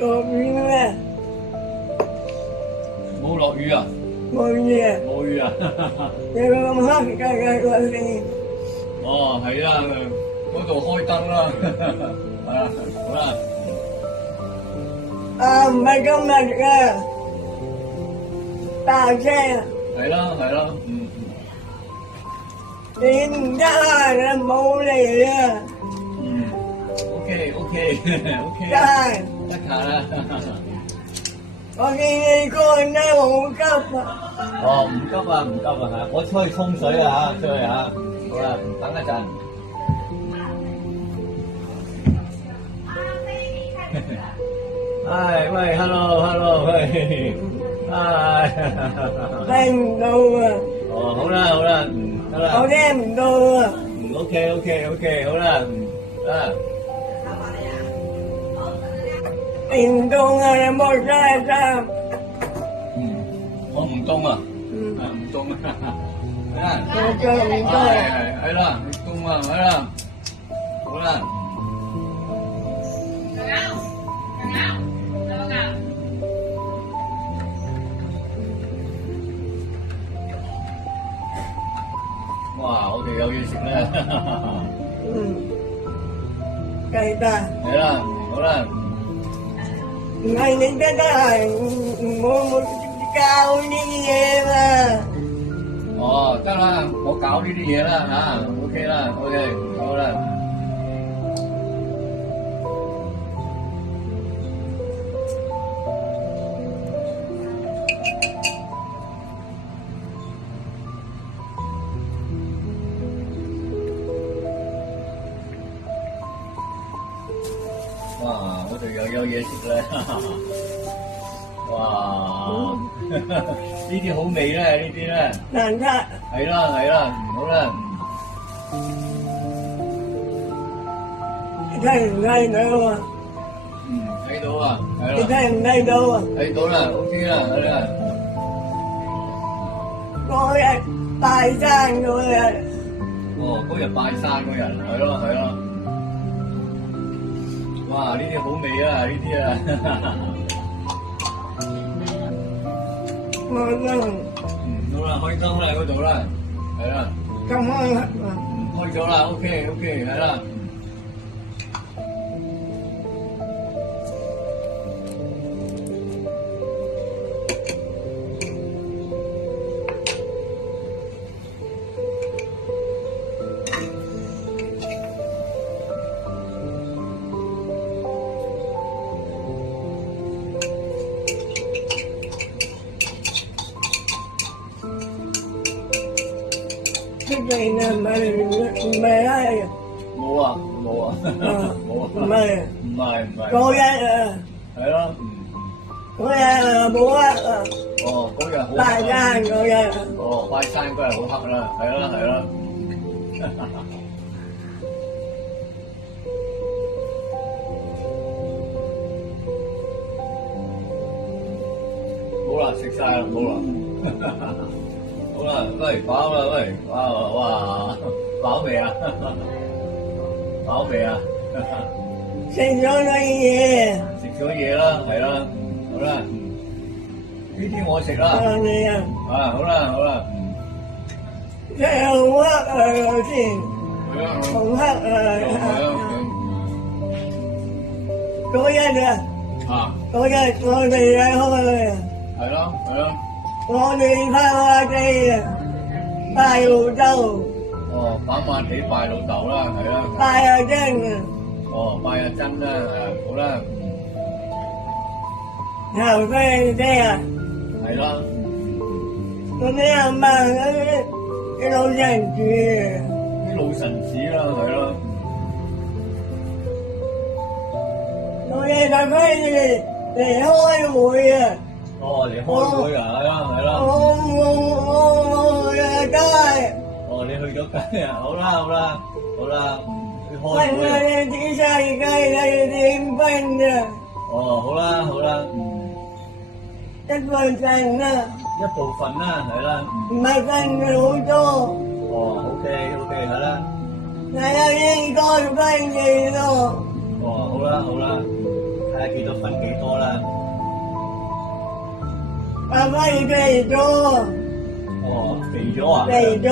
落雨咩？冇落雨啊？冇雨啊！冇雨啊？你咁黑嘅嗰啲，哦，係啊，嗰度開燈啦。啊，好啦，啊唔係今日嘅，大車，係啦係啦，你唔得啊，你冇嚟啊，OK OK 真 OK，係，得㗎啦。我見你個人都好急啊！哦，唔急啊，唔急啊嚇，我出去沖水啊嚇，出去嚇，好啦，等一陣。唉，喂，hello，喂，唉，聽唔到啊！哦，好啦，好啦，得啦，我聽唔到啊！ OK，好啦，啊，聽唔到啊！你冇晒衫，我唔凍啊，唔凍啊，啊，我腳唔到，係啦，唔凍啊，係啦，好啦。哇！我哋有嘢食啦，記得，係啦，好啦，唔係你得係唔好教呢啲嘢嘛。哦，得啦，我搞呢啲嘢啦嚇，OK 啦，OK，好啦。哇！我哋又有嘢食啦，哇！呢啲好味咧，呢啲咧，難得，係啦，好啦，你睇唔睇到啊？睇到啊，係啦，你睇唔睇到啊？睇到啦，OK 啦，係啦，嗰日拜山嗰日，哦，嗰日拜山嗰日，係咯，哇！呢啲好味啊，呢啲啊，我都好啦，開燈啦嗰度啦，係啦，咁開啊！開咗啦，OK，係啦。出嚟啊！唔係啊！冇啊，冇啊，唔係唔係，嗰日啊，係咯，嗰日啊冇啊！哦，嗰日好拜黑啊，山嗰日，哦，拜山嗰日好黑啦，係啦，好啦，食晒啦，好啦，好啦，喂，飽啦，喂，哇，飽未啊？飽未啊？食咗啲嘢，食咗嘢啦，係啦，好啦，呢啲我食啦，你啊，好啦，即係好黑啊先，係啊，好黑啊！嗰日啊，嗰日我哋喺開啊，係咯，我哋翻下地啊，拜老豆，哦，反馬地拜老豆啦，係啦，拜阿珍啊，哦，拜阿珍啦，好啦，後生啲啊，係啦，嗰啲阿媽嗰啲老人住啊，啲老臣子啦，係啦，我哋就飛嚟開會啊，哦，嚟開會啊，係啦，我去街。哦，你去咗街啊，好啦，去開問我會啊，哋啲世界係點分啊？哦，好啦，一個人啊，一部分啦，係啦，唔係分好多，哦，OK，係啦，係啊，應該分幾多？哦，好啦，係睇下幾多分幾多啦。阿輝肥咗，哦，肥咗啊？肥咗，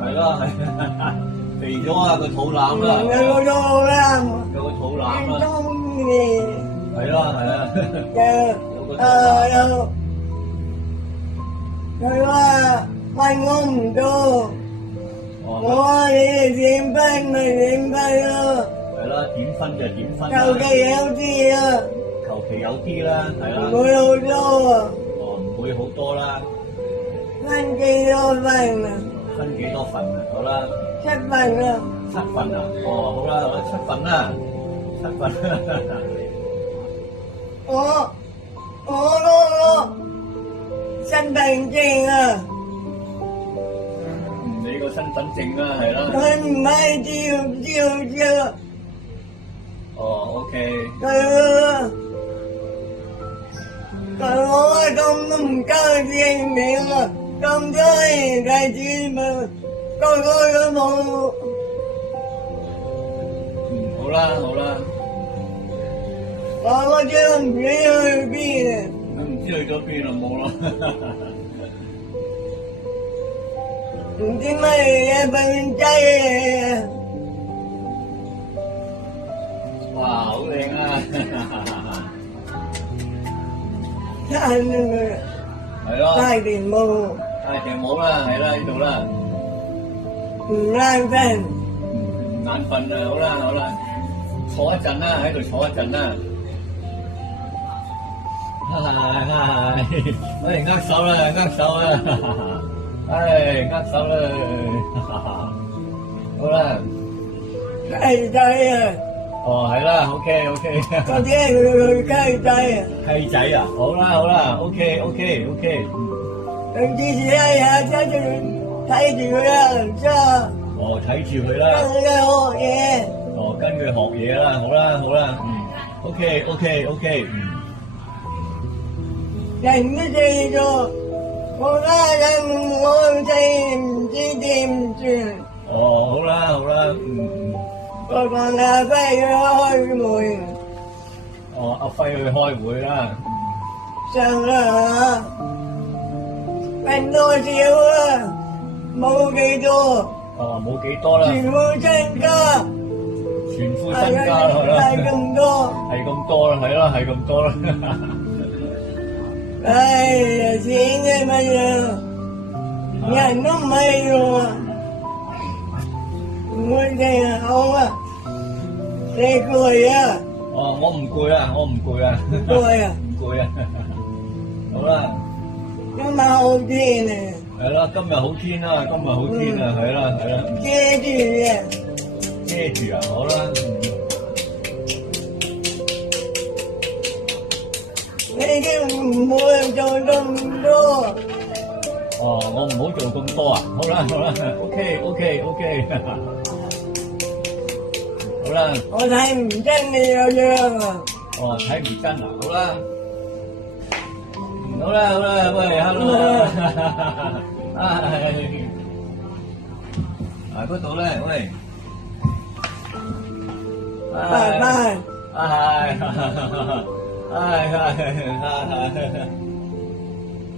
係啦係，肥咗啊個肚腩啦，有個肚腩，有個肚腩啦，中意係啦係啦，有個肚有腩。佢話問我唔到，我哦，話你哋點分咪點分咯，係啦，點分就點分求啦，其有啲啊，求其有啲啦，係啦，唔會好多啊，哦唔會好多啦，分幾多份啊？分幾多份啊？好啦。七份啊， 7份啊，哦好啦好啦，7份啦，7份。我嗰個身份證啊，你個身份證啦，係啦。佢唔係照，哦，OK，佢我咁都唔夠證明啊，咁多人睇住咪個個都冇，好啦好啦，我張唔知去邊啊，都唔知去咗邊啦，冇啦。唔知乜嘢份仔啊，哇，好靚啊！真係係咯，大電冇條冇啦，係啦呢度啦，唔啱分。唔眼瞓啊，好啦好啦，坐一陣啦，喺度坐一陣啦。係，喂，握手啦，握手啦，唉，握手啦，好啦。雞仔啊！哦，係啦，OK OK，嗰啲係佢雞仔啊！契仔啊，好啦好啦，OK OK OK，佢支持一下，睇住佢啊，真哦睇住佢跟啦，佢學嘢，哦跟佢學嘢啦，好啦好啦，OK OK OK，人都死咗，我家人我死唔知點算，哦好啦好啦，我講阿輝要開門哦阿輝去開會啦，上啦嚇，分多少啊？冇幾多，哦冇幾多啦，全部身家全副身家啦，係啦，係咁多。係咁多啦，係啦係咁多啦，哎呀，錢嘅乜嘢？人都唔係用啊！唔會聽啊，好啊！你攰啊？哦我唔攰啊，我唔攰啊，攰啊！唔攰啊，好啦。今日好天啊！係啦，今日好天啦，今日好天啊，係啦係啦，遮住啊！遮住啊，好啦，你都唔會做咁多，哦，我唔好做咁多啊，好啦好啦，OK OK OK，好啦，我睇唔真你個樣啊！哦睇唔真啊，好啦，好啦好啦，喂，hello，啊嗰度咧，喂，拜拜。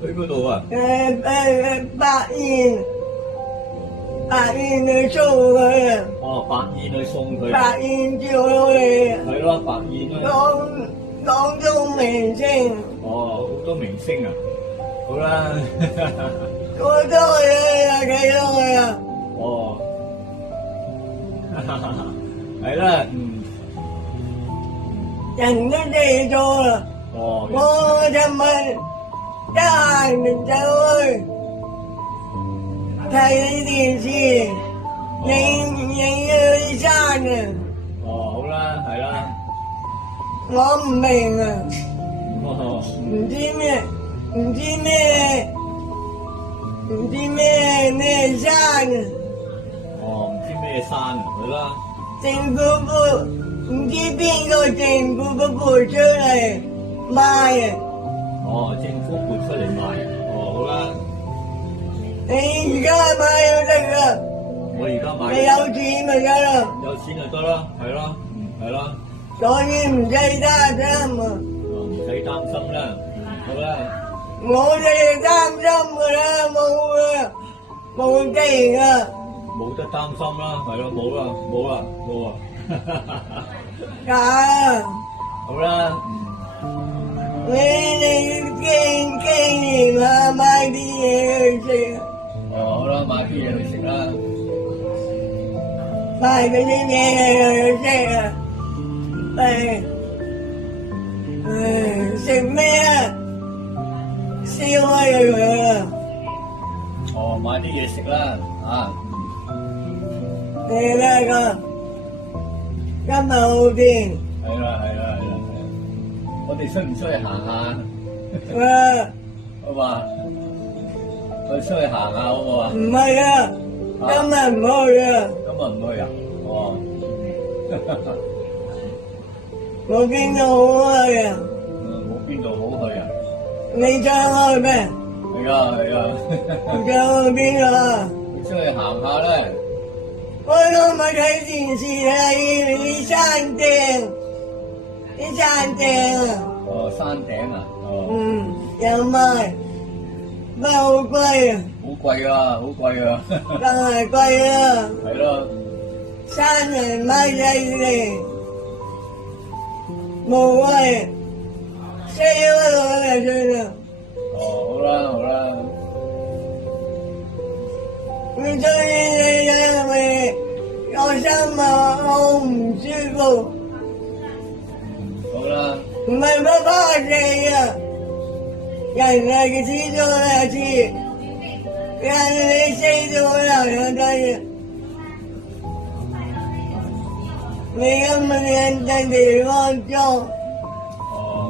去嗰度啊？白燕去送佢啊！哦，白燕去送佢，白燕叫佢啊！係咯，白燕啊。廣東明星，哦，好多明星啊！好啦，好多嘢啊，幾多啊？哦，係啦，人都死咗啦，哦，我就問得閒就走去睇電視，影佢山啊！哦，好啦，係啦，我唔明啊，哦，唔知咩山啊！哦，唔知咩山啊，係啦，政府部唔知邊個政府部撥出嚟賣啊！哦，政府撥出嚟賣，哦，好啦，你而家買就得啦，我而家買，你有錢咪得啦。有錢就得啦，係啦，係啦，所以唔使擔心啊！唔使擔心啦，好啦，我哋擔心噶啦，冇地噶，冇得擔心啦，係咯，冇啊，假啊！好啦，你哋經營下買啲嘢去食，好啦，買啲嘢去食啦，買嗰啲嘢去食啊！食咩啊？燒開佢啊！買啲嘢食啦，你睇下，今日好天，係啦，我哋需唔需要行下？好嘛，我哋出去行下好唔好啊？唔係啊，今日唔去啊，今日唔去啊？冇邊度好去啊？冇邊度好去啊？你想去咩？係啊，你想去邊啊？出去行下咧。我都咪睇電視睇啲山頂啊！山頂啊！有賣，不過好貴啊！好貴啊！梗係貴啦！係咯，山人買晒嚟，冇謂燒咗我哋算啦。好啦，你最近因為個心啊好唔舒服，好啦，唔係乜怕死啊！人係始終係知，人你死咗人哋，你咁嘅人哋地方裝。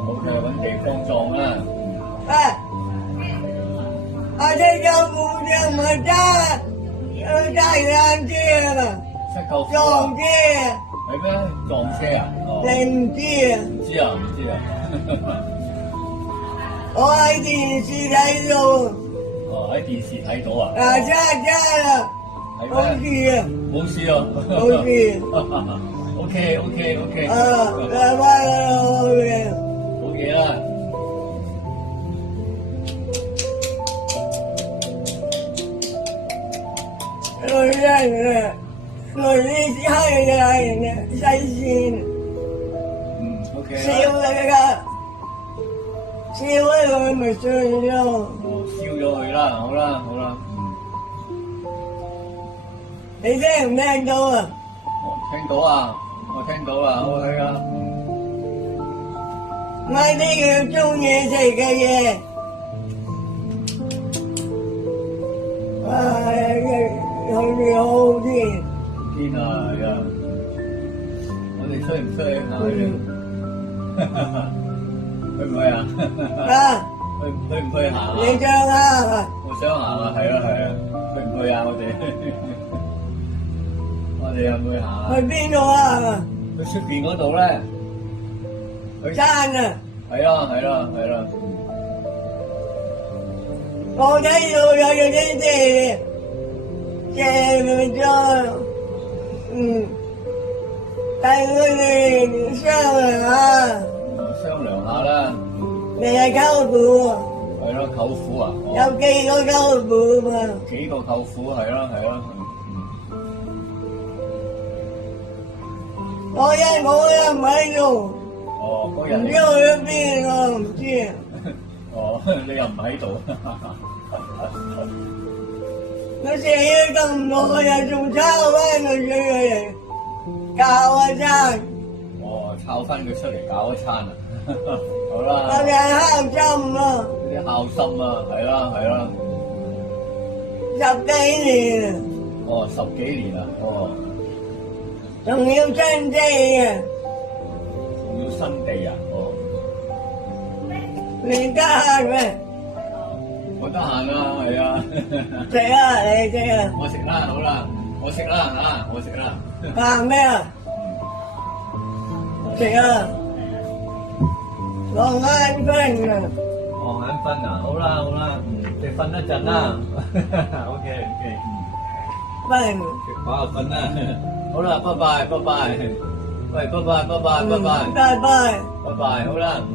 咁就揾地方撞啦。這個不這麼大，太難見了。撞車。係咩？撞車啊？你唔知啊？唔知啊。我喺電視睇到。喺電視睇到啊？差啦。冇事啊。冇事啊。冇事。OK。拜拜好嘢啦。我呢啲係人新鮮。OK 燒咗佢咪算咯。燒咗佢啦，好啦。你聽唔聽到啊？我聽到啦，好去啦。買啲佢中意食嘅嘢。好似好天。天啊，係啊！我哋出唔出去行去？去唔去啊？去唔去行啊？你想行啊？我想行啊，係啊。去唔去啊？我哋有冇去行啊？去邊度啊？去出邊嗰度咧？去山啊？係啦。我睇到有啲借咗，但佢哋商量下啦。你係舅父啊？係咯，舅父啊？有幾個舅父嘛？幾個舅父係咯。我又唔喺度。嗰日唔知去咗邊我唔知。你又唔喺度。我寫咗咁耐又仲抄翻佢出嚟教一餐。抄翻佢出嚟搞一餐啊！好啦。我哋孝心啊！啲孝心啊，係啦。10幾年啊！ 10幾年啊！仲要新地啊！仲要新地啊！你得閒咩？我得閒啊，係啊。食啊，你食啊！我食啦，好啦，我食啦。行咩啊？食啊！我眼瞓啊！眼瞓啊！好啦，你瞓一陣啦。OK。瞓。食飽就瞓啦。好啦，拜拜。喂，拜拜，拜拜，拜拜，拜拜。拜拜，好啦。